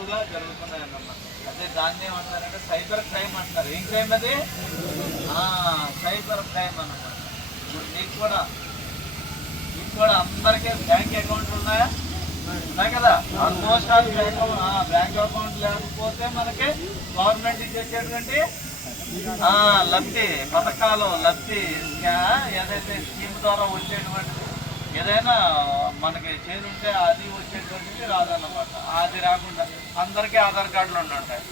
ఎక్కువగా జరుగుతున్నాయి అన్నమాట. అదే దాన్ని ఏమంటారంటే సైబర్ క్రైమ్ అంటారు. ఏం క్రైమ్ అది? సైబర్ క్రైమ్ అన్నమాట. ఇప్పుడు మీకు కూడా అందరికీ బ్యాంక్ అకౌంట్లు ఉన్నాయా? ఉన్నాయి కదా. ఆల్మోస్ట్ ఆల్ బ్యాంక్ అకౌంట్ లేకపోతే మనకి గవర్నమెంట్ ఇచ్చేటటువంటి లబ్ధి పథకాలు ఏదైతే స్కీమ్ ద్వారా వచ్చేటువంటి ఏదైనా మనకి చేరుంటే అది వచ్చేటువంటిది రాదన్నమాట. అది రాకుండా అందరికీ ఆధార్ కార్డులు ఉంటాయి.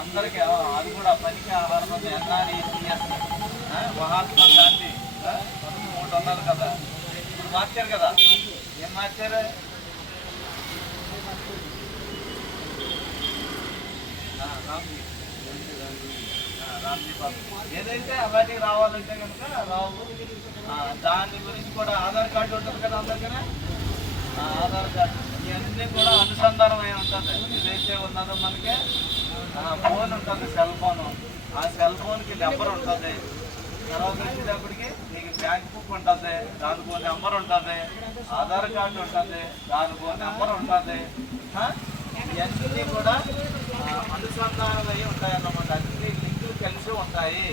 అందరికీ అది కూడా పనికి ఆహారం NRECS మహాత్మా గాంధీ 3 ఉన్నారు కదా. ఇప్పుడు మార్చారు కదా. ఏం మార్చారు? ఏదైతే అవన్నీ రావాలంటే కనుక రావు. దాని గురించి కూడా ఆధార్ కార్డు ఉంటుంది కదా అందరికీ. ఆధార్ కార్డు ఇవన్నీ కూడా అనుసంధానం అయి ఉంటుంది. ఏదైతే ఉన్నదో మనకి ఫోన్ ఉంటుంది, సెల్ ఫోన్. ఆ సెల్ ఫోన్కి నెంబర్ ఉంటుంది. తర్వాత వచ్చేటప్పటికి మీకు బ్యాంక్ బుక్ ఉంటుంది, దానికో నెంబర్ ఉంటుంది. ఆధార్ కార్డు ఉంటుంది, దానికో నెంబర్ ఉంటుంది. ఇవన్నీ కూడా అనుసంధానం అయ్యి ఉంటాయి అన్నమాట. అన్ని లింకులు కలిసి ఉంటాయి.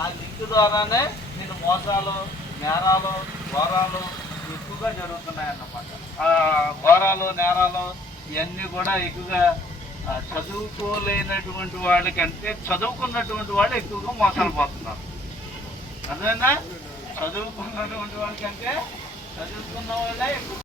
ఆ లింక్ ద్వారానే నేను మోసాలు, నేరాలు, ఘోరాలు ఎక్కువగా జరుగుతున్నాయి అన్నమాట. ఘోరాలు, నేరాలు ఇవన్నీ కూడా ఎక్కువగా చదువుకోలేనటువంటి వాళ్ళకంటే చదువుకున్నటువంటి వాళ్ళు ఎక్కువగా మోసాలు పోతున్నారు. అదేనా? చదువుకున్నటువంటి వాళ్ళకంటే చదువుకున్న వాళ్ళే ఎక్కువ